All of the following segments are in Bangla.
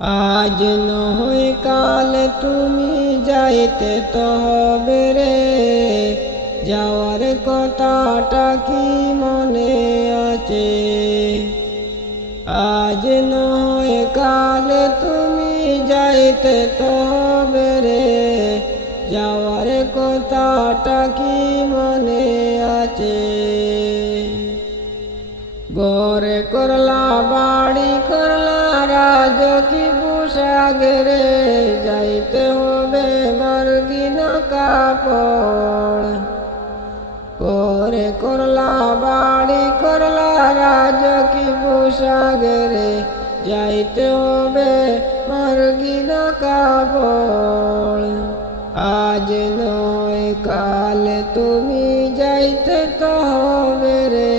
আজ নয় কাল তুমি যাইতে তো হবে রে, যাওয়ার কথাটা কি মনে আছে? আজ নয় কাল তুমি যাইতে তো হবে রে, যাওয়ার কথাটা কি মনে আছে? ঘরে করলা বাড়ি করলা রাজ কি পোশাক রে, যাইতে হবে মার্গিন কাপড়। ঘরে করলা বাড়ি করলা রাজ কি পোশাক রে, যাইতে হবে মার্গিন কাপড়। আজ নয় কাল তুমি যাইতে তো হবে রে,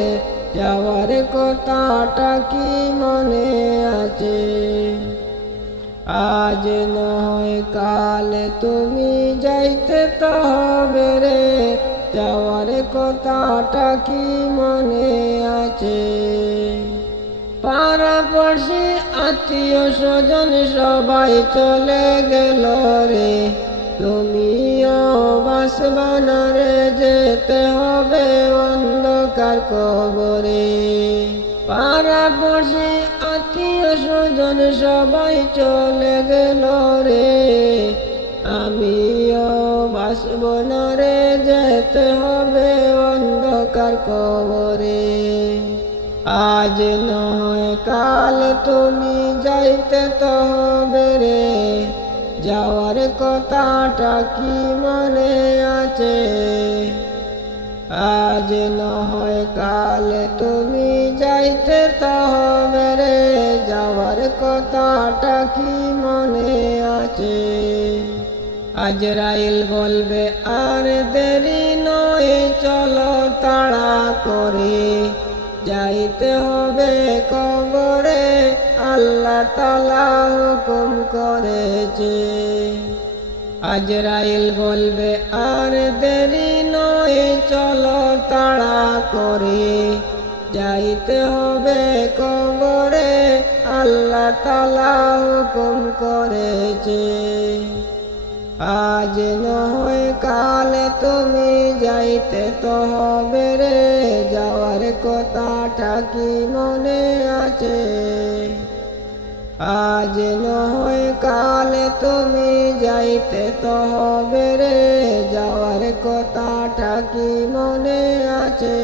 যাওয়ার কথাটা কি মনে আছে? আজ নয় কাল তুমি যাইতে তো হবে রে, যাওয়ার কথাটা কি মনে আছে? পাড়া পড়শি আত্মীয় স্বজন সবাই চলে গেল রে, তুমিও বাসবা না রে, যেতে হবে অন্ধকার কবরে। পাড়া পড়শি আত্মীয় স্বজন সবাই চলে গেল রে, আমিও বাসব না রে, যেতে হবে অন্ধকার কবরে। আজ নয় কাল তুমি যাইতে তো হবে রে, যাওয়ার কথাটা কি মনে আছে? আজ নয় কাল তুমি যাইতে তো হবে রে, যাওয়ার কথাটা কি মনে আছে? আজরাইল বলবে আর দেরি নয়, চলো তাড়া করে, যাইতে হবে কবরে, আল্লাহ তাআলা হুকুম করেছে। আজরাইল বলবে আর দেরি নয়, চলো তাড়া করে, যাইতে হবে কবরে, আল্লাহ তাআলা হুকুম করেছে। আজ নয় কাল তুমি যাইতে তো হবে রে, যাওয়ার কথাটা কি মনে আছে? আজ নয় কাল তুমি যাইতে তো হবে রে, যাওয়ার কথাটা কি মনে আছে?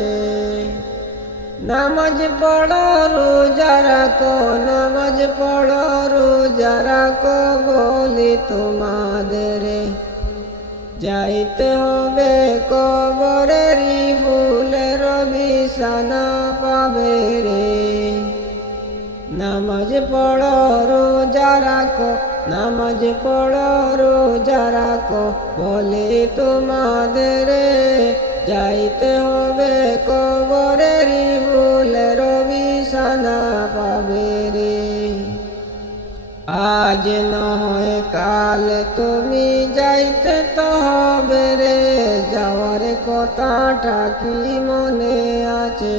নামাজ পড়ো রোজা রাখো, নামাজ পড়ো রোজা রাখো, বলি তোমাদের যাইতে হবে কবরেরই ফুলের বিছানা পাবে রে। নামাজ পড়ো রোজা রাখো, নামাজ পড়ো রোজা রাখো, বলে তোমাদের যাইতে হবে কবরেরই ফুলের বিছানা পাবে রে। আজ নয় কাল তুমি যাইতে তো হবে রে, যাওয়ার কথাটা কি মনে আছে?